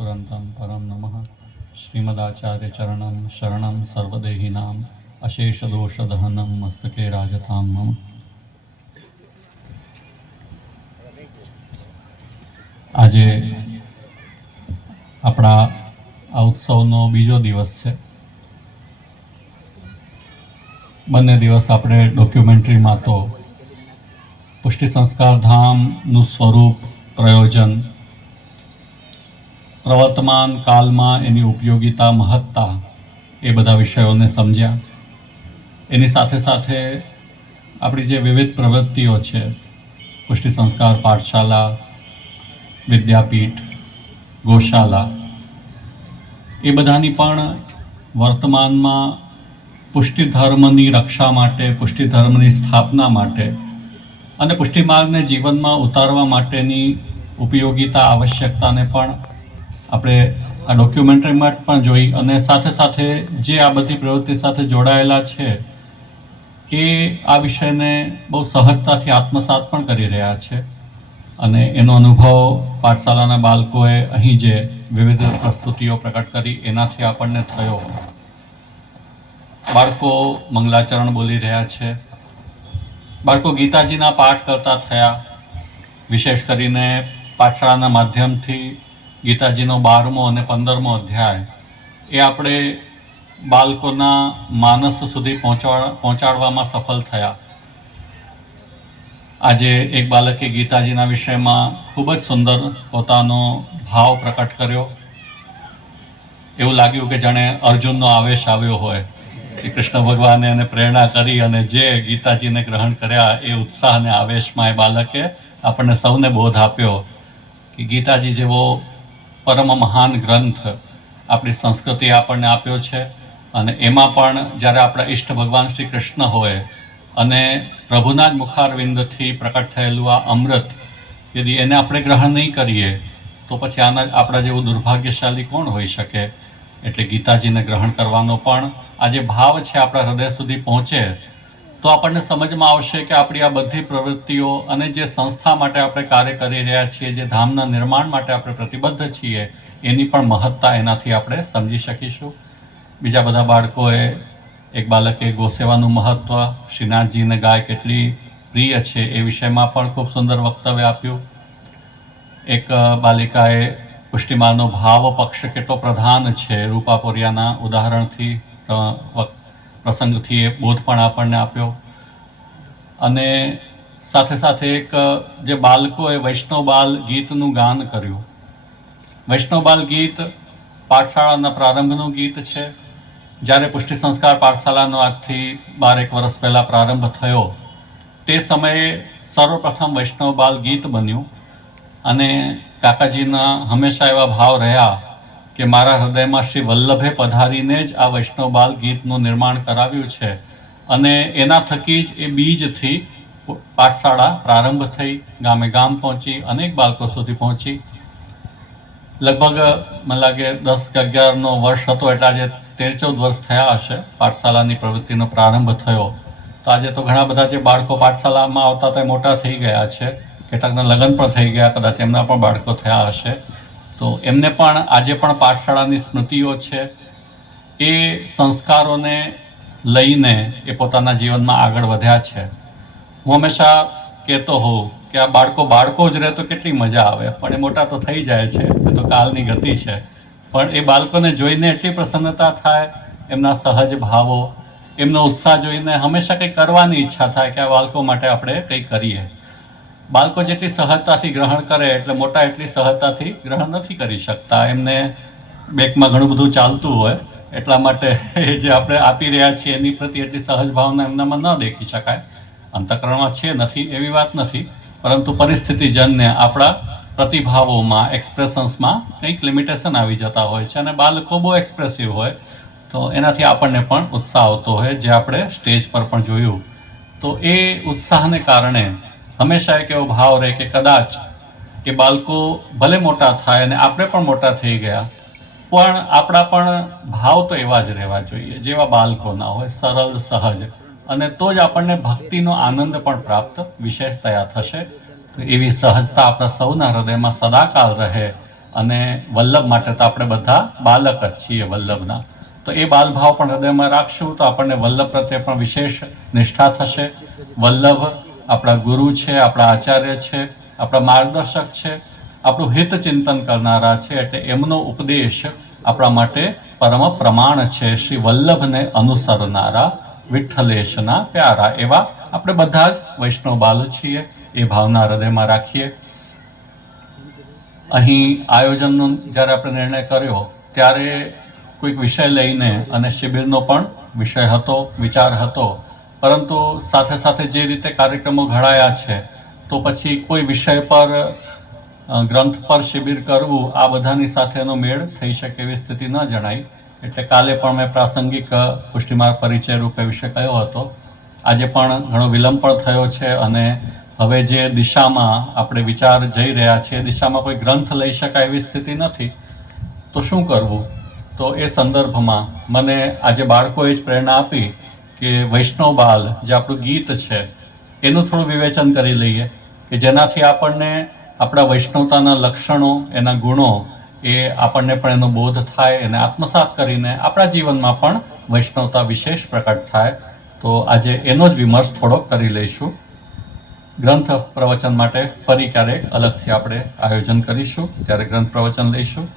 स्फुरन्तं परं नमः श्रीमदाचार्यचरणं शरणं सर्वदेहिनाम् अशेषदोषदहनं मस्तके राजतां मम। આજે આપણા આ ઉત્સવનો બીજો દિવસ છે। બંને દિવસ આપણે ડોક્યુમેન્ટરીમાં તો પુષ્ટિ સંસ્કાર ધામનું સ્વરૂપ, પ્રયોજન, પ્રવર્તમાન કાલમાં એની ઉપયોગિતા, મહત્તા એ બધા વિષયોને સમજ્યા। એની સાથે સાથે આપણી જે વિવિધ પ્રવૃત્તિઓ છે, પુષ્ટિ સંસ્કાર પાઠશાલા, વિદ્યાપીઠ, ગૌશાલા, એ બધાની પણ વર્તમાનમાં પુષ્ટિ ધર્મની રક્ષા માટે, પુષ્ટિ ધર્મની સ્થાપના માટે અને પુષ્ટિ માર્ગને જીવનમાં ઉતારવા માટેની ઉપયોગિતા, આવશ્યકતાને પણ આપણે આ ડોક્યુમેન્ટરીમાં પણ જોઈ અને સાથે સાથે જે આ બધી પ્રવૃત્તિ સાથે જોડાયેલા છે એ આ વિષયને બહુ સહજતાથી આત્મસાત પણ કરી રહ્યા છે અને એનો અનુભવ પાઠશાલાના બાળકોએ અહીં જે વિવિધ પ્રસ્તુતિઓ પ્રકટ કરી એનાથી આપણને થયો। બાળકો મંગલાચરણ બોલી રહ્યા છે, બાળકો ગીતાજીના પાઠ કરતા થયા। વિશેષ કરીને પાઠશાળાના માધ્યમથી ગીતાજીનો 12મો અને 15મો અધ્યાય એ આપણે બાળકોના માનસ સુધી પહોંચાડવામાં સફળ થયા। આજે એક બાળકે ગીતાજીના વિષયમાં ખૂબ જ સુંદર પોતાનો ભાવ પ્રકટ કર્યો। એવું લાગ્યું કે જાણે અર્જુનનો આવેશ આવ્યો હોય, શ્રી કૃષ્ણ ભગવાને એને પ્રેરણા કરી અને જે ગીતાજીને ગ્રહણ કર્યા એ ઉત્સાહ અને આવેશમાં એ બાળકે આપણને સૌને બોધ આપ્યો કે ગીતાજી જેવો પરમ મહાન ગ્રંથ આપણી સંસ્કૃતિ આપણને આપ્યો છે અને એમાં પણ જ્યારે આપણા ઈષ્ટ ભગવાન શ્રી કૃષ્ણ હોય અને પ્રભુના જ મુખારવિંદથી પ્રકટ થયેલું આ અમૃત, यदि એને આપણે ગ્રહણ નહીં કરીએ તો પછી આપણા જેવું દુર્ભાગ્યશાળી કોણ હોઈ શકે। એટલે ગીતાજીને ગ્રહણ કરવાનો પણ આ જે ભાવ છે આપણા હૃદય સુધી પહોંચે તો આપણને સમજમાં આવશે કે આપણી આ બધી પ્રવૃત્તિઓ અને જે સંસ્થા માટે આપણે કાર્ય કરી રહ્યા છીએ, જે ધામના નિર્માણ માટે આપણે પ્રતિબદ્ધ છીએ, એની પણ મહત્તા એનાથી આપણે સમજી શકીશું। બીજા બધા બાળકોએ, એક બાળકે ગૌસેવાનું મહત્ત્વ, શ્રીનાથજીને ગાય કેટલી પ્રિય છે એ વિષયમાં પણ ખૂબ સુંદર વક્તવ્ય આપ્યું। એક બાલિકાએ પુષ્ટિમાનો ભાવ પક્ષ કેટલો પ્રધાન છે, રૂપાપોરિયાના ઉદાહરણથી, પ્રસંગથી એ બોધ પણ આપણને આપ્યો। અને સાથે સાથે એક જે બાળકોએ વૈષ્ણવ બાલ ગીતનું ગાન કર્યું। વૈષ્ણવ બાલ ગીત પાઠશાળાના પ્રારંભનું ગીત છે। જ્યારે પુષ્ટિ સંસ્કાર પાઠશાલાનો આજથી 12 વર્ષ પહેલાં પ્રારંભ થયો તે સમયે સર્વપ્રથમ વૈષ્ણવ બાલ ગીત બન્યું અને કાકાજીના હંમેશા એવા ભાવ રહ્યા કે મારા હૃદયમાં શ્રી વલ્લભે પધારીને જ આ વૈષ્ણવ બાલ ગીતનું નિર્માણ કરાવ્યું છે અને એના થકી જ એ બીજથી પાઠશાળા પ્રારંભ થઈ, ગામે ગામ પહોંચી, અનેક બાળકો સુધી પહોંચી। લગભગ મને લાગે 10 કે 11નો વર્ષ હતો એટલે આજે 13-14 વર્ષ થયા હશે પાઠશાલાની પ્રવૃત્તિનો પ્રારંભ થયો। તો આજે તો ઘણા બધા જે બાળકો પાઠશાલામાં આવતા તે મોટા થઈ ગયા છે, કેટલાકના લગ્ન પણ થઈ ગયા, કદાચ એમના પણ બાળકો થયા હશે। તો એમને પણ આજે પણ પાઠશાળાની સ્મૃતિઓ છે, એ સંસ્કારોને લઈને એ પોતાના જીવનમાં આગળ વધ્યા છે। હું હંમેશા કહેતો હોઉં કે આ બાળકો જ રહે તો કેટલી મજા આવે, પણ એ મોટા તો થઈ જાય છે, એ તો કાલની ગતિ છે। પણ એ બાળકોને જોઈને એટલી પ્રસન્નતા થાય, એમના સહજ ભાવો, એમનો ઉત્સાહ જોઈને હંમેશા કંઈક કરવાની ઈચ્છા થાય કે આ બાળકો માટે આપણે કંઈક કરીએ। બાળકો જેટલી સહજતાથી ગ્રહણ કરે એટલે મોટા એટલી સહજતાથી ગ્રહણ નથી કરી શકતા। એમને બેકમાં ઘણું બધું ચાલતું હોય એટલા માટે જે આપણે આપી રહ્યા છીએ એની પ્રતિ એટલી સહજ ભાવના એમનામાં ન દેખી શકાય। અંતઃકરણમાં છે નથી એવી વાત નથી, પરંતુ પરિસ્થિતિજન્ય આપણા પ્રતિભાવોમાં, એક્સપ્રેશન્સમાં કંઈક લિમિટેશન આવી જતા હોય છે અને બાળકો બહુ એક્સપ્રેસિવ હોય તો એનાથી આપણને પણ ઉત્સાહ આવતો હોય, જે આપણે સ્ટેજ પર પણ જોયું। તો એ ઉત્સાહને કારણે હંમેશા એક એવો ભાવ રહે કે કદાચ એ બાળકો ભલે મોટા થાય અને આપણે પણ મોટા થઈ ગયા પણ આપણા પણ ભાવ તો એવા જ રહેવા જોઈએ જેવા બાળકોના હોય, સરળ, સહજ, અને તો જ આપણને ભક્તિનો આનંદ પણ પ્રાપ્ત વિશેષતયા થશે। તો એવી સહજતા આપણા સૌના હૃદયમાં સદાકાળ રહે અને વલ્લભ માટે તો આપણે બધા બાલક જ છીએ વલ્લભના. તો એ બાલભાવ પણ હૃદયમાં રાખશું તો આપણને વલ્લભ પ્રત્યે પણ વિશેષ નિષ્ઠા થશે. વલ્લભ આપણા ગુરુ છે, આપણા આચાર્ય છે, આપણા માર્ગદર્શક છે, આપણું હિત ચિંતન કરનારા છે, એટલે એમનો ઉપદેશ આપણા માટે પરમ પ્રમાણ છે. શ્રી વલ્લભને અનુસરનારા વિઠ્ઠલેશના પ્યારા, એવા આપણે બધા જ વૈષ્ણવ બાલ છીએ. એ ભાવના હૃદયમાં રાખીએ. અહીં આયોજનનો જ્યારે આપણે નિર્ણય કર્યો ત્યારે કોઈક વિષય લઈને અને શિબિરનો પણ વિષય હતો, વિચાર હતો, પરંતુ સાથે સાથે જે રીતે કાર્યક્રમો ઘડાયા છે તો પછી કોઈ વિષય પર ગ્રંથ પર શિબિર કરવું આ બધાની સાથેનો મેળ થઈ શકે એવી સ્થિતિ ન જણાય. એટલે કાલે પણ મેં પ્રાસંગિક પુષ્ટિમાર્ગ પરિચય રૂપે વિષય કહ્યો હતો. આજે પણ ઘણો વિલંબ પણ થયો છે અને હવે જે દિશામાં આપણે વિચાર જઈ રહ્યા છીએ એ દિશામાં કોઈ ગ્રંથ લઈ શકાય એવી સ્થિતિ નથી. તો શું કરવું? તો એ સંદર્ભમાં મને આજે બાળકોએ જ પ્રેરણા આપી કે વૈષ્ણવ બાલ જે આપણું ગીત છે એનું થોડું વિવેચન કરી લઈએ કે જેનાથી આપણને આપણા વૈષ્ણવતાના લક્ષણો, એના ગુણો એ આપણને પણ એનો બોધ થાય, એને આત્મસાત કરીને આપણા જીવનમાં પણ વૈષ્ણવતા વિશેષ પ્રકટ થાય. તો આજે એનો જ વિમર્શ થોડોક કરી લઈશું. ગ્રંથ પ્રવચન માટે ફરી ક્યારેક અલગથી આપણે આયોજન કરીશું, ત્યારે ગ્રંથ પ્રવચન લઈશું.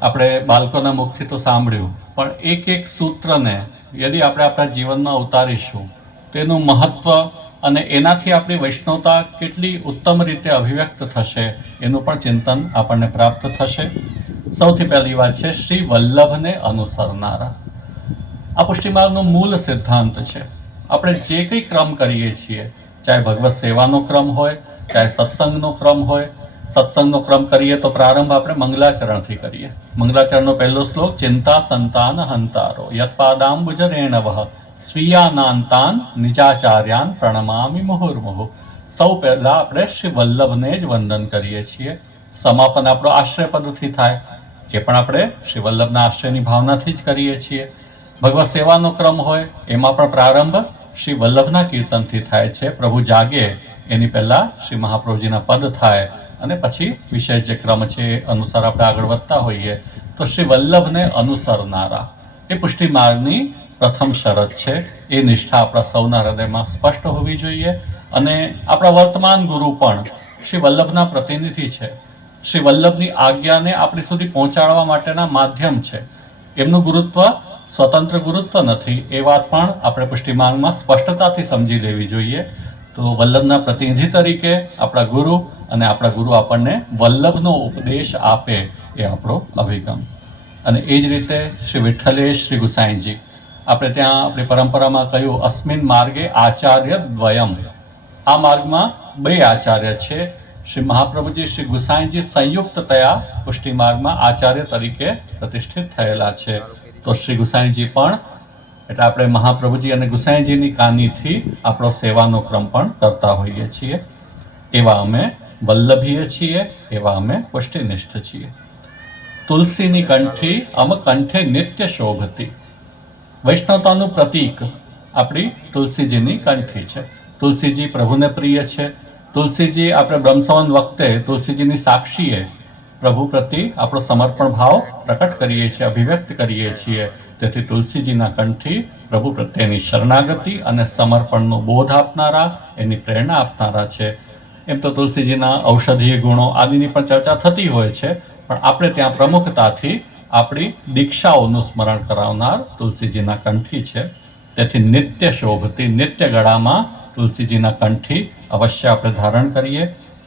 આપણે બાળકોના મુખથી તો સાંભળ્યું, પણ એક એક સૂત્રને યદિ આપણે આપણા જીવનમાં ઉતારીશું તો એનું મહત્વ અને એનાથી આપણી વૈષ્ણવતા કેટલી ઉત્તમ રીતે અભિવ્યક્ત થશે એનું પણ ચિંતન આપણને પ્રાપ્ત થશે. સૌથી પહેલી વાત છે શ્રી વલ્લભને અનુસરનારા. આ પુષ્ટિમાર્ગનો મૂળ સિદ્ધાંત છે. આપણે જે કંઈ ક્રમ કરીએ છીએ, ચાહે ભગવત સેવાનો ક્રમ હોય, ચાહે સત્સંગનો ક્રમ હોય. સત્સંગનો ક્રમ કરીએ તો પ્રારંભ આપણે મંગલાચરણથી કરીએ. મંગલાચરણનો પહેલો શ્લોક ચિંતા સંતાન હંતારો યત્પાદાંબુજ રેણવઃ સ્વીયાનાંતાન નિજાચાર્યાન પ્રણમામિ મુહુર્મુહુ. સૌ પહેલા આપણે શ્રી વલ્લભને જ વંદન કરીએ છીએ. સમાપન આપણો આશ્રય પદથી થાય, એ પણ આપણે શ્રી વલ્લભના આશ્રયની ભાવનાથી જ કરીએ છીએ. ભગવત સેવાનો ક્રમ હોય એમાં પણ પ્રારંભ શ્રી વલ્લભના કીર્તનથી થાય છે. પ્રભુ જાગે એની પહેલા શ્રી મહાપ્રભુજીના પદ થાય અને પછી વિશેષ જે ક્રમ છે એ અનુસાર આપણે આગળ વધતા હોઈએ. તો શ્રી વલ્લભને અનુસરનારા એ પુષ્ટિ માર્ગની પ્રથમ શરત છે. એ નિષ્ઠા આપણા સૌના હૃદયમાં સ્પષ્ટ હોવી જોઈએ. અને આપણા વર્તમાન ગુરુ પણ શ્રી વલ્લભના પ્રતિનિધિ છે. શ્રી વલ્લભની આજ્ઞાને આપણી સુધી પહોંચાડવા માટેના માધ્યમ છે. એમનું ગુરુત્વ સ્વતંત્ર ગુરુત્વ નથી, એ વાત પણ આપણે પુષ્ટિમાર્ગમાં સ્પષ્ટતાથી સમજી લેવી જોઈએ. તો વલ્લભના પ્રતિનિધિ તરીકે આપણા ગુરુ અને આપણા ગુરુ આપણને વલ્લભનો ઉપદેશ આપે એ આપણો અભિગમ. અને એ જ રીતે શ્રી વિઠ્ઠલેશ શ્રી ગુસાઈજી, આપણે ત્યાં આપણી પરંપરામાં કહ્યું અસ્મિન માર્ગે આચાર્ય દ્વયમ. આ માર્ગમાં બે આચાર્ય છે. શ્રી મહાપ્રભુજી, શ્રી ગુસાઈજી સંયુક્તતયા પુષ્ટિ માર્ગમાં આચાર્ય તરીકે પ્રતિષ્ઠિત થયેલા છે. તો શ્રી ગુસાઈજી પણ, એટલે આપણે મહાપ્રભુજી અને ગુસાઈજીની કાનીથી આપણો સેવાનો ક્રમ પણ કરતા હોઈએ છીએ. એવા અમે વલ્લભીય છીએ, એવા અમે પુષ્ટિનિષ્ઠ છીએ. તુલસીની કંઠી અમ કંઠે નિત્ય શોભતી. વૈષ્ણવતાનું પ્રતીક આપણી તુલસીજીની કંઠી છે. તુલસીજી પ્રભુને પ્રિય છે. તુલસીજી આપણે બ્રહ્મસંવત વખતે તુલસીજીની સાક્ષીએ પ્રભુ પ્રત્યે આપણો સમર્પણ ભાવ પ્રકટ કરીએ છીએ, અભિવ્યક્ત કરીએ છીએ. તેથી તુલસીજીના કંઠી પ્રભુ પ્રત્યેની શરણાગતિ અને સમર્પણનો બોધ આપનારા, એની પ્રેરણા આપનારા છે. એમ તો તુલસીજીના ઔષધીય ગુણો આદિની પણ ચર્ચા થતી હોય છે, પણ આપણે ત્યાં પ્રમુખતાથી આપણી દીક્ષાઓનું સ્મરણ કરાવનાર તુલસીજીના કંઠી છે. તેથી નિત્ય શોભતી, નિત્ય ગળામાં તુલસીજીના કંઠી અવશ્ય આપણે ધારણ કરીએ.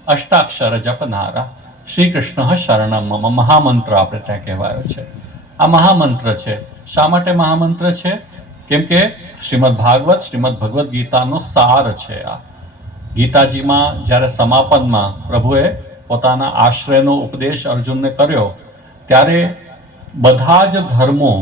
અષ્ટાક્ષર જપનારા શ્રી કૃષ્ણ શરણમ મમ મહામંત્ર આપણે ત્યાં કહેવાયો છે. આ મહામંત્ર છે. શા માટે મહામંત્ર છે? કેમ કે શ્રીમદ ભાગવત, શ્રીમદ ભગવદ્ ગીતાનો સાર છે. આ ગીતાજીમાં જ્યારે સમાપનમાં પ્રભુએ પોતાના આશ્રયનો ઉપદેશ અર્જુનને કર્યો, ત્યારે બધા જ ધર્મો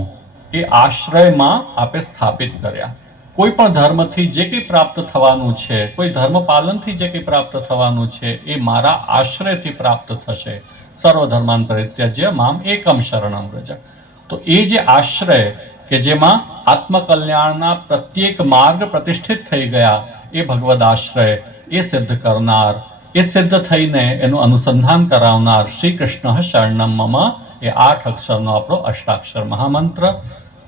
એ આશ્રયમાં આપે સ્થાપિત કર્યા. કોઈ પણ ધર્મથી જે કંઈ પ્રાપ્ત થવાનું છે, કોઈ ધર્મ પાલનથી જે કંઈ પ્રાપ્ત થવાનું છે, એ મારા આશ્રયથી પ્રાપ્ત થશે. સર્વધર્માન પરિત્યજ્ય મામ એકમ શરણમ વ્રજ. તો એ જે આશ્રય કે જેમાં આત્મકલ્યાણના પ્રત્યેક માર્ગ પ્રતિષ્ઠિત થઈ ગયા, એ ભગવદ આશ્રય, એ સિદ્ધ કરનાર, એ સિદ્ધ થઈને એનું અનુસંધાન કરાવનાર શ્રી કૃષ્ણ શરણમ મમ એ 8 અક્ષરનો આપણો અષ્ટાક્ષર મહામંત્ર.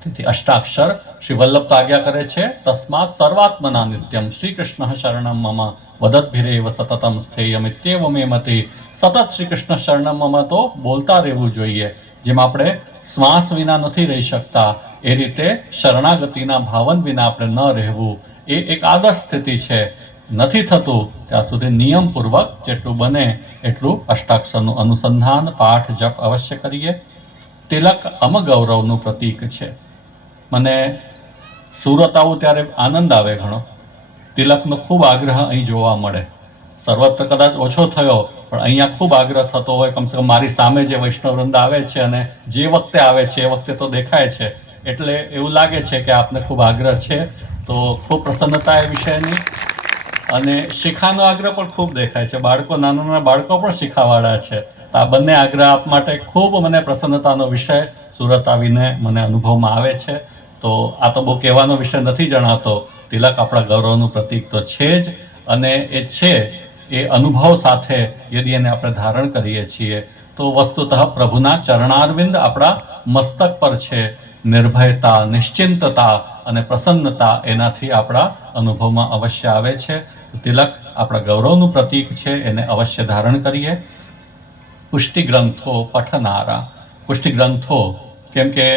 તેથી અષ્ટાક્ષર શ્રી વલ્લભ તો આજ્ઞા કરે છે, તસ્માત સર્વાત્મના નિત્યમ શ્રી કૃષ્ણ શરણમ મમ વદદ્ભિરેવ સતતમ સ્થેયમિત્યેવ મે મતિ. સતત શ્રી કૃષ્ણ શરણમ મમ તો બોલતા રહેવું જોઈએ. જેમ આપણે શ્વાસ વિના નથી રહી શકતા એ રીતે શરણાગતિના ભાવન વિના આપણે ન રહેવું એ એક આદર્શ સ્થિતિ છે. નથી થતું ત્યાં સુધી નિયમપૂર્વક જેટલું બને એટલું અષ્ટાક્ષરનું અનુસંધાન પાઠ જપ અવશ્ય કરીએ. તિલક અમગૌરવનું પ્રતીક છે. મને સુરત આવું ત્યારે આનંદ આવે ઘણો. તિલકનો ખૂબ આગ્રહ અહીં જોવા મળે. સર્વત્ર કદાચ ઓછો થયો પણ અહીંયા ખૂબ આગ્રહ થતો હોય. કમસે કમ મારી સામે જે વૈષ્ણવવૃંદ આવે છે અને જે વખતે આવે છે એ વખતે તો દેખાય છે, એટલે એવું લાગે છે કે આપને ખૂબ આગ્રહ છે. તો ખૂબ પ્રસન્નતા એ વિષયની અને શિખાનો આગ્રહ પણ ખૂબ દેખાય છે. બાળકો, નાના નાના બાળકો પણ શીખાવાળા છે. આ બંને આગ્રહ આપ માટે ખૂબ મને પ્રસન્નતાનો વિષય સુરત આવીને મને અનુભવમાં આવે છે. તો આ તો બહુ કહેવાનો વિષય નથી જણાતો. તિલક આપણા ગૌરવનું પ્રતીક તો છે જ, અને એ છે એ અનુભવ સાથે યદિ એને આપણે ધારણ કરીએ છીએ તો વસ્તુતઃ પ્રભુના ચરણારવિંદ આપણા મસ્તક પર છે. નિર્ભયતા, નિશ્ચિંતતા અને પ્રસન્નતા એનાથી આપણા અનુભવમાં અવશ્ય આવે છે. તિલક આપણા ગૌરવનું પ્રતીક છે, એને અવશ્ય ધારણ કરીએ. પુષ્ટિ ગ્રંથો પઠનારા. પુષ્ટિ ગ્રંથો કેમ કે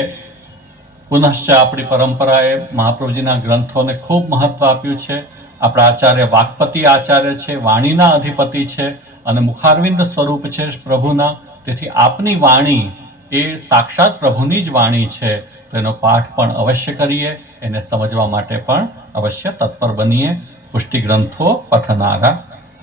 પુનશ્ચ આપણી પરંપરાએ મહાપ્રભુજીના ગ્રંથોને ખૂબ મહત્વ આપ્યું છે. આપણા આચાર્ય વાક્પતિ આચાર્ય છે, વાણીના અધિપતિ છે અને મુખારવિંદ સ્વરૂપ છે પ્રભુના. તેથી આપની વાણી એ સાક્ષાત પ્રભુની જ વાણી છે. તો એનો પાઠ પણ અવશ્ય કરીએ, એને સમજવા માટે પણ અવશ્ય તત્પર બનીએ. પુષ્ટિ ગ્રંથો પઠનારા.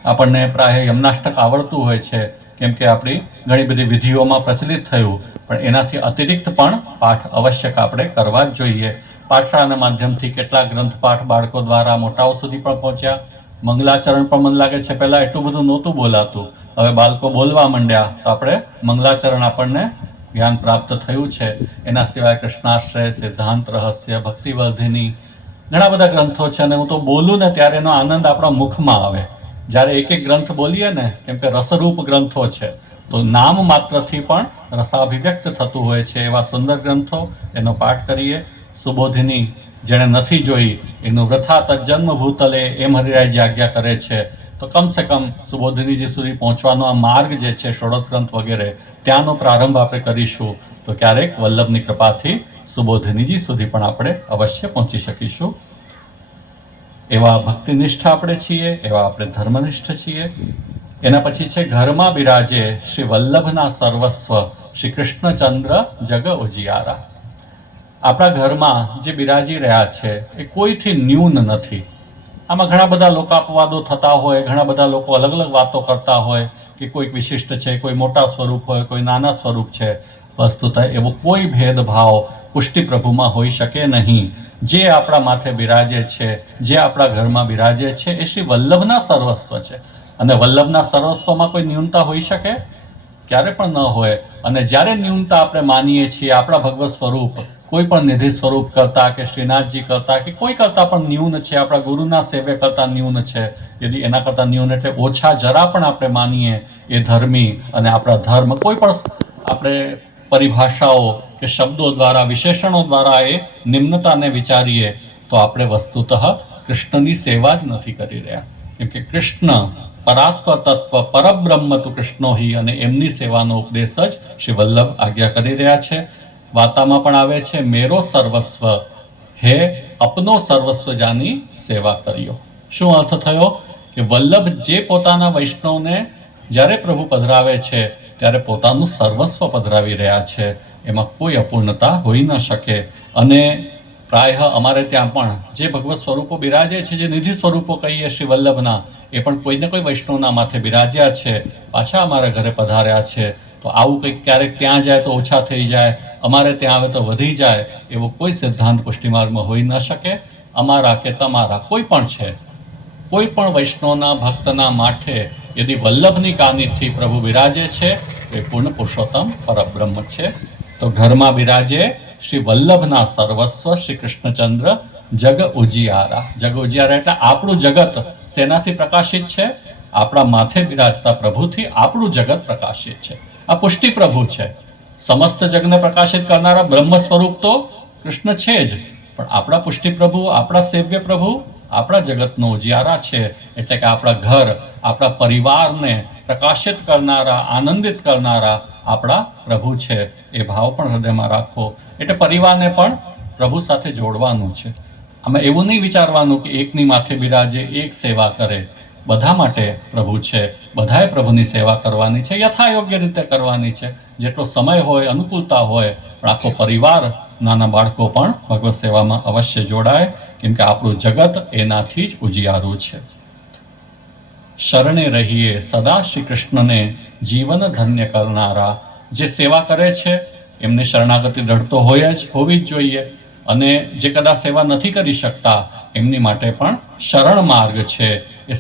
આપણને પ્રાય યમનાષ્ટક આવડતું હોય છે કેમ કે આપણી ઘણી બધી વિધિઓમાં પ્રચલિત થયું, પણ એનાથી અતિરિક્ત પણ પાઠ આવશ્યક આપણે કરવા જ જોઈએ. પાઠશાળાના માધ્યમથી કેટલાક ગ્રંથપાઠ બાળકો દ્વારા મોટાઓ સુધી પણ પહોંચ્યા. મંગલાચરણ પણ મને લાગે છે પહેલાં એટલું બધું નહોતું બોલાતું, હવે બાળકો બોલવા માંડ્યા તો આપણે મંગલાચરણ આપણને જ્ઞાન પ્રાપ્ત થયું છે. એના સિવાય કૃષ્ણાશ્રય, સિદ્ધાંત રહસ્ય, ભક્તિવર્ધિની, ઘણા બધા ગ્રંથો છે. અને હું તો બોલું ને ત્યારે એનો આનંદ આપણા મુખમાં આવે. જ્યારે એક એક ગ્રંથ બોલીએ ને, કેમ કે રસરૂપ ગ્રંથો છે તો નામ માત્રથી પણ રસાભિવ્યક્ત થતું હોય છે. એવા સુંદર ગ્રંથો, એનો પાઠ કરીએ. સુબોધિની જેણે નથી જોઈ એનું વૃથા તજન્મ ભૂતલે એમ હરિરાયજી આજ્ઞા કરે છે. તો કમસે કમ સુબોધિનીજી સુધી પહોંચવાનો આ માર્ગ જે છે, ષોડશ ગ્રંથ વગેરે, ત્યાંનો પ્રારંભ આપણે કરીશું તો ક્યારેક વલ્લભની કૃપાથી સુબોધિનીજી સુધી પણ આપણે અવશ્ય પહોંચી શકીશું. એવા ભક્તિનિષ્ઠ આપણે છીએ, એવા આપણે ધર્મનિષ્ઠ છીએ. એના પછી છે ઘરમાં બિરાજે શ્રી વલ્લભના સર્વસ્વ શ્રી કૃષ્ણચંદ્ર જગ ઉજિયારા. આપણા ઘરમાં જે બિરાજી રહ્યા છે એ કોઈથી ન્યૂન નથી. આમાં ઘણા બધા લોકાપવાદો થતા હોય, ઘણા બધા લોકો અલગ અલગ વાતો કરતા હોય કે કોઈક વિશિષ્ટ છે, કોઈ મોટા સ્વરૂપ હોય, કોઈ નાના સ્વરૂપ છે. વસ્તુતઃ એવો કોઈ ભેદભાવ પુષ્ટિ પ્રભુમાં હોઈ શકે નહીં. જે આપણા માથે બિરાજે છે, જે આપણા ઘરમાં બિરાજે છે એ શ્રી વલ્લભના સર્વસ્વ છે. અને વલ્લભના સર્વસ્વમાં કોઈ ન્યૂનતા હોઈ શકે? ક્યારે પણ ન હોય. અને જ્યારે ન્યૂનતા આપણે માનીએ છીએ આપણા ભગવત સ્વરૂપ કોઈ પણ નિધિ સ્વરૂપ કરતાં કે શ્રીનાથજી કરતાં કે કોઈ કરતાં પણ ન્યૂન છે, આપણા ગુરુના સેવ્ય કરતાં ન્યૂન છે, यदि એના કરતાં ન્યૂન એટલે ઓછા જરા પણ આપણે માનીએ એ ધર્મી અને આપણા ધર્મ કોઈ પણ આપણે પરિભાષાઓ કે શબ્દો દ્વારા, વિશેષણો દ્વારા એ નિમ્નતાને વિચારીએ તો આપણે વસ્તુતઃ કૃષ્ણની સેવા જ નથી કરી રહ્યા. કેમ કે કૃષ્ણ પરાત્પર તત્વ પરબ્રહ્મ તું કૃષ્ણો હિ, અને એમની સેવાનો ઉપદેશ જ શ્રી વલ્લભ આજ્ઞા કરી રહ્યા છે. વાર્તામાં પણ આવે છે, મેરો સર્વસ્વ હે અપનો સર્વસ્વ જાની સેવા કર્યો. શું અર્થ થયો? કે વલ્લભ જે પોતાના વૈષ્ણવને જ્યારે પ્રભુ પધરાવે છે ત્યારે પોતાનું સર્વસ્વ પધરાવી રહ્યા છે. એમાં કોઈ અપૂર્ણતા હોઈ ન શકે. અને પ્રાય અમારે ત્યાં પણ જે ભગવત સ્વરૂપો બિરાજે છે, જે નિધિ સ્વરૂપો કહીએ શ્રી વલ્લભના, એ પણ કોઈને કોઈ વૈષ્ણવના માથે બિરાજ્યા છે, પાછા અમારા ઘરે પધાર્યા છે. તો આવું કંઈક ક્યારેક ત્યાં જાય તો ઓછા થઈ જાય, અમારે ત્યાં આવે તો વધી જાય, એવો કોઈ સિદ્ધાંત પુષ્ટિમાર્ગમાં હોઈ ન શકે. અમારા કે તમારા કોઈ પણ છે, કોઈ પણ વૈષ્ણવના ભક્તના માથે યદિ વલ્લભની કાનિથી પ્રભુ બિરાજે છે તો એ પૂર્ણ પુરુષોત્તમ પરબ્રહ્મ છે. તો ઘરમાં બિરાજે શ્રી વલ્લભના સર્વસ્વ શ્રી કૃષ્ણચંદ્ર જગ ઉજિયારા. જગ ઉજિયારા એટલે આપણું જગત શેનાથી પ્રકાશિત છે? આપણા માથે બિરાજતા પ્રભુથી આપણું જગત પ્રકાશિત છે. આ પુષ્ટિ પ્રભુ છે. સમસ્ત જગને પ્રકાશિત કરનારા બ્રહ્મ સ્વરૂપ તો કૃષ્ણ છે જ, પણ આપણા પુષ્ટિ પ્રભુ, આપણા સેવ્ય પ્રભુ આપણા જગતનો ઉજિયારા છે. એટલે કે આપણા ઘર, આપણા પરિવારને પ્રકાશિત કરનારા, આનંદિત કરનારા આપણા પ્રભુ છે. એ ભાવ પણ હૃદયમાં રાખો. એટલે પરિવારને પણ પ્રભુ સાથે જોડવાનું છે. આમાં એવું નહીં વિચારવાનું કે એકની માથે બિરાજે, એક સેવા કરે. બધા માટે પ્રભુ છે, બધાએ પ્રભુની સેવા કરવાની છે, યથાયોગ્ય રીતે કરવાની છે. જેટલો સમય હોય, અનુકૂળતા હોય, પણ આખો પરિવાર, નાના બાળકો પણ ભગવત સેવામાં અવશ્ય જોડાય, કેમ કે આપણું જગત એનાથી જ ઉજિયારું છે. શરણે રહીએ સદા શ્રી કૃષ્ણને, જીવન ધન્ય કરનારા. જે સેવા કરે છે એમને શરણાગતિ દઢતો હોવી જ જોઈએ. અને જે કદાચ સેવા નથી કરી શકતા એમની માટે પણ શરણ માર્ગ છે. એ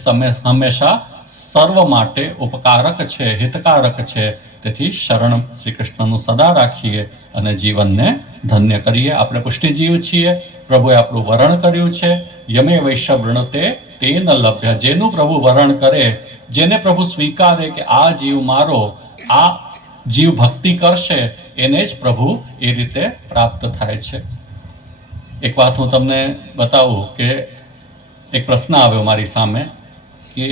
હંમેશા સર્વ માટે ઉપકારક છે, હિતકારક છે. તેથી શરણ શ્રી કૃષ્ણનું સદા રાખીએ અને જીવનને ધન્ય કરીએ. આપણે પુષ્ટિજીવ છીએ, પ્રભુએ આપણું વરણ કર્યું છે. યમે વૈશ્ય વૃણતે તેન લભ્ય. જેનું પ્રભુ વરણ કરે, જેને પ્રભુ સ્વીકારે કે આ જીવ મારો, આ જીવ ભક્તિ કરશે, એને જ પ્રભુ એ રીતે પ્રાપ્ત થાય છે. એક વાત હું તમને બતાવું કે એક પ્રશ્ન આવ્યો મારી સામે કે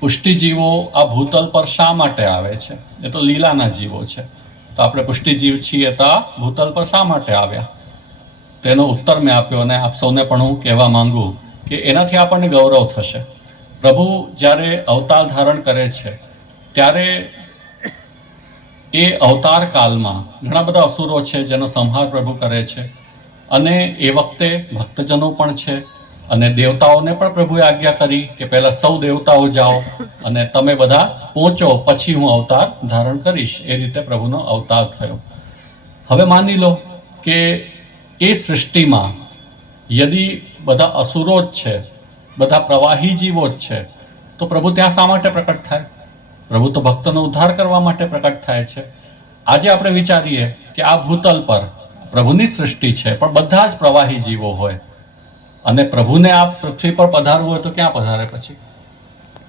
પુષ્ટિજીવો આ ભૂતલ પર શા માટે આવે છે? એ તો લીલાના જીવો છે. તો આપણે પુષ્ટિજીવ છીએ તો આ ભૂતલ પર શા માટે આવ્યા? તેનો ઉત્તર મેં આપ્યો અને આપ સૌને પણ હું કહેવા માંગુ કે એનાથી આપણને ગૌરવ થશે. પ્રભુ જ્યારે અવતાર ધારણ કરે છે ત્યારે એ અવતાર કાળમાં ઘણા બધા અસુરો છે જેનો સંહાર પ્રભુ કરે છે. અને એ વખતે ભક્તજનો પણ છે અને દેવતાઓને પણ પ્રભુએ આજ્ઞા કરી કે પહેલા સૌ દેવતાઓ જાઓ અને તમે બધા પહોંચો, પછી હું અવતાર ધારણ કરીશ. એ રીતે પ્રભુનો અવતાર થયો. હવે માની લો કે એ સૃષ્ટિમાં યદિ બધા અસુરો જ છે, બધા પ્રવાહી જીવો જ છે, તો પ્રભુ ત્યાં શા માટે પ્રકટ થાય? પ્રભુ તો ભક્તનો ઉદ્ધાર કરવા માટે પ્રકટ થાય છે. આજે આપણે વિચારીએ કે આ ભૂતલ પર પ્રભુની સૃષ્ટિ છે, પણ બધા જ પ્રવાહી જીવો હોય અને પ્રભુને આ પૃથ્વી પર પધારવું હોય તો ક્યાં પધારે?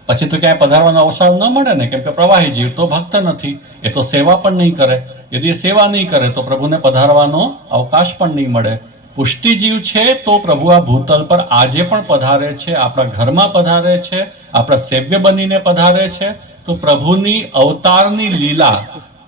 પછી તો ક્યાંય પધારવાનો અવસર ન મળે ને, કેમ કે પ્રવાહી જીવ તો ભક્ત નથી, એ તો સેવા પણ નહીં કરે. યદિ સેવા નહીં કરે તો પ્રભુને પધારવાનો અવકાશ પણ નહીં મળે. પુષ્ટિજીવ છે તો પ્રભુ આ ભૂતલ પર આજે પણ પધારે છે, આપણા ઘરમાં પધારે છે, આપણા સેવ્ય બનીને પધારે છે. તો પ્રભુની અવતારની લીલા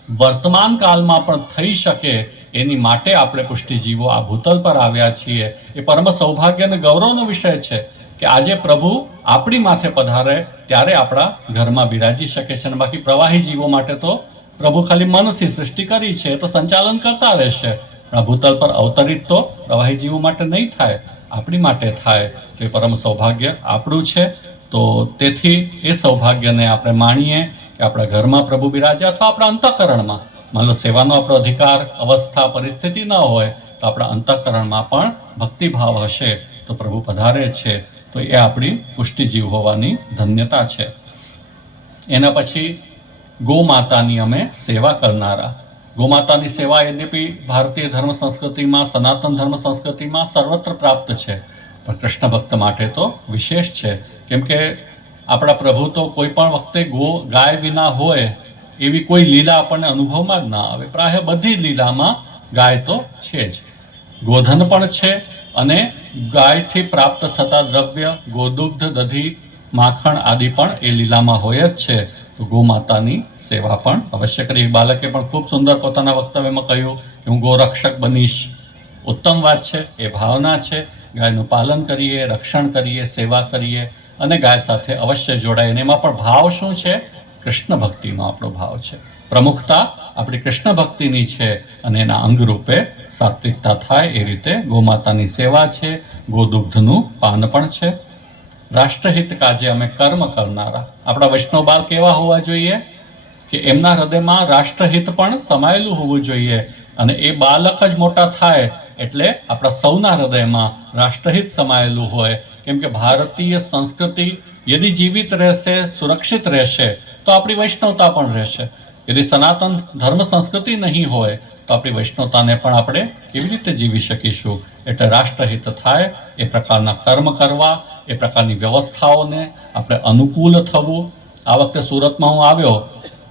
વર્તમાન કાળમાં પણ થઈ શકે એની માટે આપણે પુષ્ટિજીવો આ ભૂતલ પર આવ્યા છીએ. એ પરમ સૌભાગ્ય અને ગૌરવનો વિષય છે કે આજે પ્રભુ આપણી માથે પધારે ત્યારે આપણા ઘરમાં બિરાજી શકે છે. અને બાકી પ્રવાહી જીવો માટે તો પ્રભુ ખાલી મનથી સૃષ્ટિ કરી છે, તો સંચાલન કરતા રહેશે. પણ આ ભૂતલ પર અવતરિત તો પ્રવાહી જીવો માટે નહીં થાય, આપણી માટે થાય. તો એ પરમ સૌભાગ્ય આપણું છે. તો તેથી એ સૌભાગ્યને આપણે માણીએ કે આપણા ઘરમાં પ્રભુ બિરાજે અથવા આપણા અંતઃકરણમાં. માન લો સેવાનો આપણો અધિકાર, અવસ્થા, પરિસ્થિતિ ન હોય તો આપણા અંતઃકરણમાં પણ ભક્તિભાવ હશે તો પ્રભુ પધારે છે. તો એ આપણી પુષ્ટિજીવ હોવાની ધન્યતા છે. એના પછી ગૌમાતાની અમે સેવા કરનારા. ગૌમાતાની સેવા યદ્યપિ ભારતીય ધર્મ સંસ્કૃતિમાં, સનાતન ધર્મ સંસ્કૃતિમાં સર્વત્ર પ્રાપ્ત છે, પણ કૃષ્ણ ભક્ત માટે તો વિશેષ છે. કેમ કે આપણા પ્રભુ તો કોઈ પણ વખતે ગાય વિના હોય એવી કોઈ લીલા આપણને અનુભવમાં જ ના આવે. પ્રાય બધી જ લીલામાં ગાય તો છે જ. ગોધન પણ છે અને ગાયથી પ્રાપ્ત થતા દ્રવ્ય, ગોદુગ્ધ, દધી, માખણ આદિ પણ એ લીલામાં હોય જ છે. તો ગૌમાતાની સેવા પણ અવશ્ય કરી. બાલકે પણ ખૂબ સુંદર પોતાના વક્તવ્યમાં કહ્યું કે હું ગૌરક્ષક બનીશ. ઉત્તમ વાત છે, એ ભાવના છે. ગાયનું પાલન કરીએ, રક્ષણ કરીએ, સેવા કરીએ અને ગાય સાથે અવશ્ય જોડાય. અને એમાં પણ ભાવ શું છે? કૃષ્ણ ભક્તિનો આપણો ભાવ છે. પ્રમુખતા આપણી કૃષ્ણ ભક્તિની છે અને એના અંગરૂપે સાત્વિકતા થાય એ રીતે ગૌમાતાની સેવા છે. ગોદુગ્ધનું પાન પણ છે. રાષ્ટ્રહિત કાજે અમે કર્મ કરનારા. આપણા વૈષ્ણવ બાલ કેવા હોવા જોઈએ કે એમના હૃદયમાં રાષ્ટ્રહિત પણ સમાયેલું હોવું જોઈએ. અને એ બાલક જ મોટા થાય એટલે આપણા સૌના હૃદયમાં રાષ્ટ્રહિત સમાયેલું હોય. કેમ કે ભારતીય સંસ્કૃતિ યદિ જીવિત રહેશે, સુરક્ષિત રહેશે તો આપણી વૈષ્ણવતા પણ રહેશે. યદિ સનાતન ધર્મ સંસ્કૃતિ નહીં હોય તો આપણી વૈષ્ણવતાને પણ આપણે કેવી રીતે જીવી શકીશું? એટલે રાષ્ટ્રહિત થાય એ પ્રકારના કર્મ કરવા, એ પ્રકારની વ્યવસ્થાઓને આપણે અનુકૂળ થવું, આ વખતે સુરતમાં હું આવ્યો,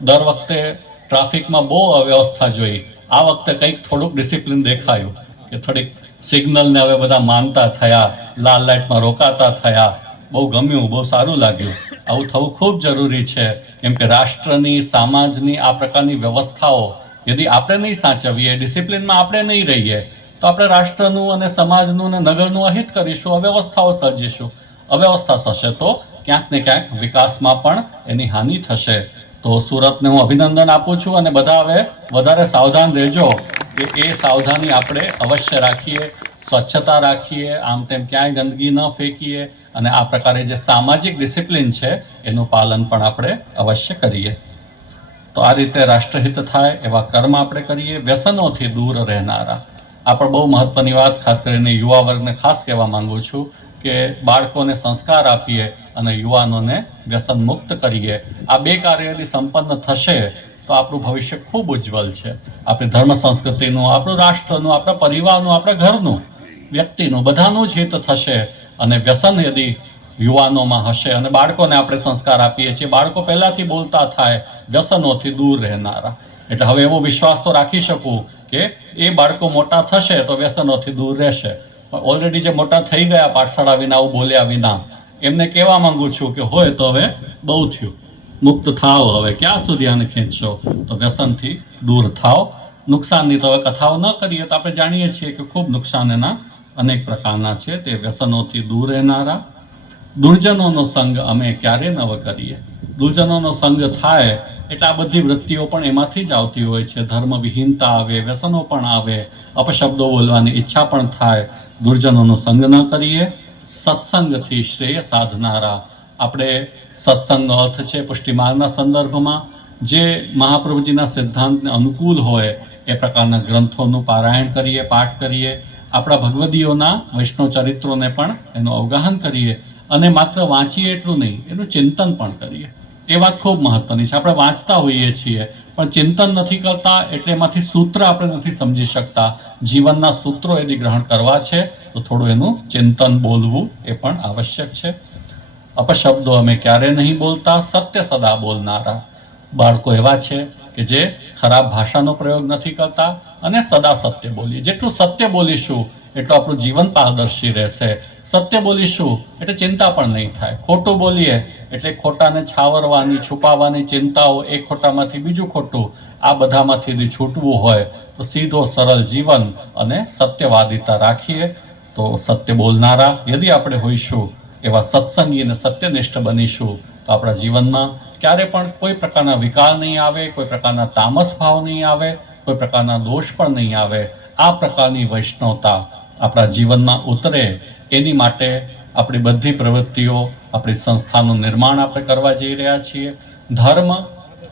દર વખતે ટ્રાફિકમાં બહુ અવ્યવસ્થા જોઈ. આ વખતે કંઈક થોડુંક ડિસિપ્લિન દેખાયું કે થોડીક સિગ્નલને હવે બધા માનતા થયા, લાલ લાઇટમાં રોકાતા થયા. બહુ ગમ્યું, બહુ સારું લાગ્યું. આવું થવું ખૂબ જરૂરી છે, કેમ કે રાષ્ટ્રની, સમાજની આ પ્રકારની વ્યવસ્થાઓ यदि આપણે નહીં સાચવીએ, ડિસિપ્લિનમાં આપણે નહીં રહીએ, તો આપણે રાષ્ટ્રનું અને સમાજનું અને નગરનું અહિત કરીશું, અવ્યવસ્થાઓ સર્જીશું. અવ્યવસ્થા થશે તો ક્યાંક ને ક્યાંક વિકાસમાં પણ એની હાનિ થશે. તો સુરતને હું અભિનંદન આપું છું અને બધા હવે વધારે સાવધાન રહેજો કે એ સાવધાની આપણે અવશ્ય રાખીએ, સ્વચ્છતા રાખીએ, આમ તેમ ક્યાંય ગંદકી ન ફેંકીએ અને આ પ્રકારે જે સામાજિક ડિસિપ્લિન છે એનું પાલન પણ આપણે અવશ્ય કરીએ. તો આ રીતે રાષ્ટ્રહિત થાય એવા કર્મ આપણે કરીએ. વ્યસનોથી દૂર રહેનારા, આ પણ બહુ મહત્વની વાત, ખાસ કરીને યુવા વર્ગને ખાસ કહેવા માંગુ છું કે બાળકોને સંસ્કાર આપીએ અને યુવાનોને વ્યસન મુક્ત કરીએ. આ બે કાર્ય यदि સંપન્ન થશે તો આપણું ભવિષ્ય ખૂબ ઉજ્જવલ છે. આપણી ધર્મ સંસ્કૃતિનું, આપણું રાષ્ટ્રનું, આપણા પરિવારનું, આપણા ઘરનું, વ્યક્તિનું, બધાનું જ હિત થશે. અને વ્યસન यदि યુવાનોમાં હશે અને બાળકોને આપણે સંસ્કાર આપીએ છીએ, બાળકો પહેલાથી બોલતા થાય વ્યસનોથી દૂર રહેનારા, એટલે હવે એવો વિશ્વાસ તો રાખી શકું કે એ બાળકો મોટા થશે તો વ્યસનોથી દૂર રહેશે. પણ ઓલરેડી જે મોટા થઈ ગયા પાઠશાળા વિના, આવું બોલ્યા વિના, એમને કહેવા માંગુ છું કે હોય તો હવે બહુ થયું, મુક્ત થાવ, હવે ક્યાં સુધી આને ખેંચશો, તો વ્યસનથી દૂર થાવ. નુકસાનની તો હવે કથાઓ ન કરીએ, તો આપણે જાણીએ છીએ કે ખૂબ નુકસાન એના અનેક પ્રકારના છે. તે વ્યસનોથી દૂર રહેનારા. દુર્જનોનો સંગ અમે ક્યારે નવ કરીએ. દુર્જનોનો સંગ થાય એટલે આ બધી વૃત્તિઓ પણ એમાંથી જ આવતી હોય છે. ધર્મવિહીનતા આવે, વ્યસનો પણ આવે, અપશબ્દો બોલવાની ઈચ્છા પણ થાય. દુર્જનોનો સંગ ન કરીએ. સત્સંગથી શ્રેય સાધનારા, આપણે સત્સંગનો અર્થ છે પુષ્ટિમાર્ગના સંદર્ભમાં જે મહાપ્રભુજીના સિદ્ધાંતને અનુકૂળ હોય એ પ્રકારના ગ્રંથોનું પારાયણ કરીએ, પાઠ કરીએ. આપણા ભગવદીઓના વૈષ્ણવ ચરિત્રોને પણ એનું અવગાહન કરીએ અને માત્ર વાંચીએ એટલું નહીં, એનું ચિંતન પણ કરીએ. એ વાત ખૂબ મહત્વની છે. આપણે વાંચતા હોઈએ છીએ પણ ચિંતન નથી કરતા, એટલે એમાંથી સૂત્ર આપણે નથી સમજી શકતા. જીવનના સૂત્રો यदि ગ્રહણ કરવા છે તો થોડું એનું ચિંતન, બોલવું એ પણ આવશ્યક છે. અપશબ્દો અમે ક્યારે નહીં બોલતા. સત્ય સદા બોલનારા, બાળકો એવા છે કે જે ખરાબ ભાષાનો પ્રયોગ નથી કરતા અને સદા સત્ય બોલીએ. જેટલું સત્ય બોલીશું એટલું આપણું જીવન પારદર્શી રહેશે. સત્ય બોલીશું એટલે ચિંતા પણ નહીં થાય. ખોટું બોલીએ એટલે ખોટાને છાવરવાની, છુપાવવાની ચિંતાઓ, એક ખોટામાંથી બીજું ખોટું, આ બધામાંથી यदि છૂટવું હોય તો સીધો સરળ જીવન અને સત્યવાદિતા રાખીએ. તો સત્ય બોલનારા यदि આપણે હોઈશું, એવા સત્સંગી અને સત્યનિષ્ઠ બનીશું, તો આપણા જીવનમાં ક્યારે પણ કોઈ પ્રકારના વિકાર નહીં આવે, કોઈ પ્રકારના તામસ ભાવ નહીં આવે, કોઈ પ્રકારના દોષ પણ નહીં આવે. આ પ્રકારની વૈષ્ણવતા આપણા જીવનમાં ઉતરે એની માટે આપણી બધી પ્રવૃત્તિઓ, આપણી સંસ્થાનું નિર્માણ આપણે કરવા જઈ રહ્યા છીએ. ધર્મ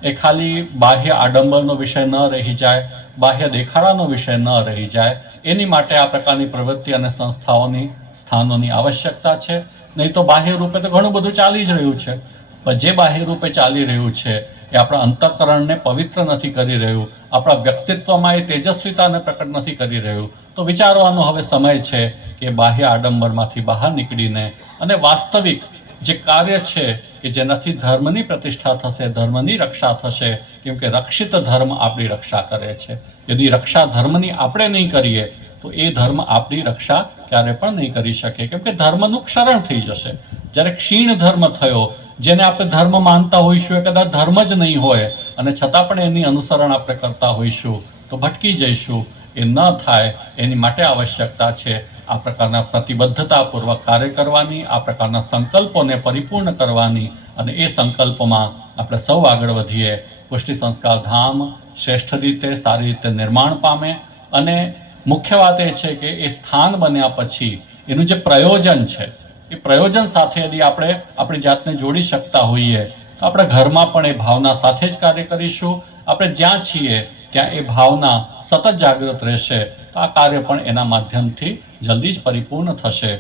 એ ખાલી બાહ્ય આડંબરનો વિષય ન રહી જાય, બાહ્ય દેખાડાનો વિષય ન રહી જાય, એની માટે આ પ્રકારની પ્રવૃત્તિ અને સંસ્થાઓની, સ્થાનોની આવશ્યકતા છે. નહીં તો બાહ્ય રૂપે તો ઘણું બધું ચાલી જ રહ્યું છે, પણ જે બાહ્ય રૂપે ચાલી રહ્યું છે એ આપણા અંતઃકરણને પવિત્ર નથી કરી રહ્યું, આપણા વ્યક્તિત્વમાં એ તેજસ્વીતાને પ્રકટ નથી કરી રહ્યું. તો વિચારવાનો હવે સમય છે કે બાહ્ય આડંબરમાંથી બહાર નીકળીને અને વાસ્તવિક જે કાર્ય છે કે જેનાથી ધર્મની પ્રતિષ્ઠા થશે, ધર્મની રક્ષા થશે, કેમ કે રક્ષિત ધર્મ આપણી રક્ષા કરે છે. यदि રક્ષા ધર્મની આપણે નહીં કરીએ તો એ ધર્મ આપણી રક્ષા ક્યારે પણ નહીં કરી શકે, કેમ કે ધર્મનું ક્ષરણ થઈ જશે. જ્યારે ક્ષીણ ધર્મ થયો, જેને આપણે ધર્મ માનતા હોઈશું એ કદાચ ધર્મ જ નહીં હોય અને છતાં પણ એની અનુસરણ આપણે કરતા હોઈશું તો ભટકી જઈશું. એ ન થાય એની માટે આવશ્યકતા છે આ પ્રકારના પ્રતિબદ્ધતાપૂર્વક કાર્ય કરવાની, આ પ્રકારના સંકલ્પોને પરિપૂર્ણ કરવાની, અને એ સંકલ્પમાં આપણે સૌ આગળ વધીએ. પુષ્ટિ સંસ્કાર ધામ શ્રેષ્ઠ રીતે, સારી રીતે નિર્માણ પામે. અને મુખ્ય વાત એ છે કે એ સ્થાન બન્યા પછી એનું જે પ્રયોજન છે, એ પ્રયોજન સાથે यदि આપણે આપણી જાતને જોડી શકતા હોઈએ તો આપણા ઘરમાં પણ એ ભાવના સાથે જ કાર્ય કરીશું. આપણે જ્યાં છીએ ત્યાં એ ભાવના સતત જાગૃત રહેશે તો આ કાર્ય પણ એના માધ્યમથી જલ્દી જ પરિપૂર્ણ થશે.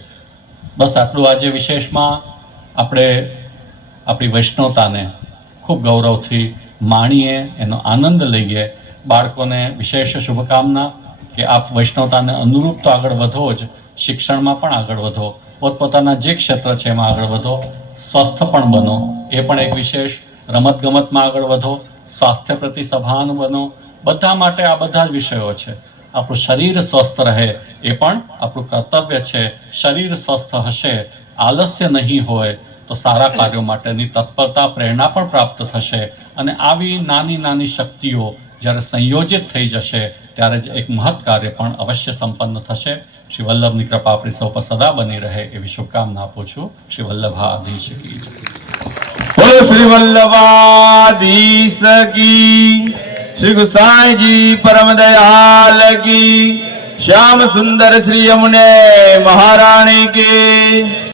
બસ આટલું આજે વિશેષમાં આપણે આપણી વૈષ્ણવતાને ખૂબ ગૌરવથી માણીએ, એનો આનંદ લઈએ. બાળકોને વિશેષ શુભકામના કે આપ વૈષ્ણવતાને અનુરૂપ તો આગળ વધો જ, શિક્ષણમાં પણ આગળ વધો, પોતપોતાના જે ક્ષેત્ર છે એમાં આગળ વધો. સ્વસ્થ પણ બનો, એ પણ એક વિશેષ. રમતગમતમાં આગળ વધો, સ્વાસ્થ્ય પ્રતિ સભાન બનો. બધા માટે આ બધા જ વિષયો છે. આપણું શરીર સ્વસ્થ રહે એ પણ આપણું કર્તવ્ય છે. શરીર સ્વસ્થ હશે, આલસ્ય નહીં હોય તો સારા કાર્યો માટેની તત્પરતા, પ્રેરણા પણ પ્રાપ્ત થશે. અને આવી નાની નાની શક્તિઓ જ્યારે સંયોજિત થઈ જશે ત્યારે જ એક મહৎ કાર્ય પણ અવશ્ય સંપન્ન થશે. શ્રી વલ્લભની કૃપા આપણી સૌ પર સદા બની રહે એવી શુભકામના આપું છું. શ્રી વલ્લભાધીશ કી જય. बोलो श्री वल्लभाधीश की, श्री गोसाई जी परम दयाल की, श्याम सुंदर श्री यमुने महारानी की।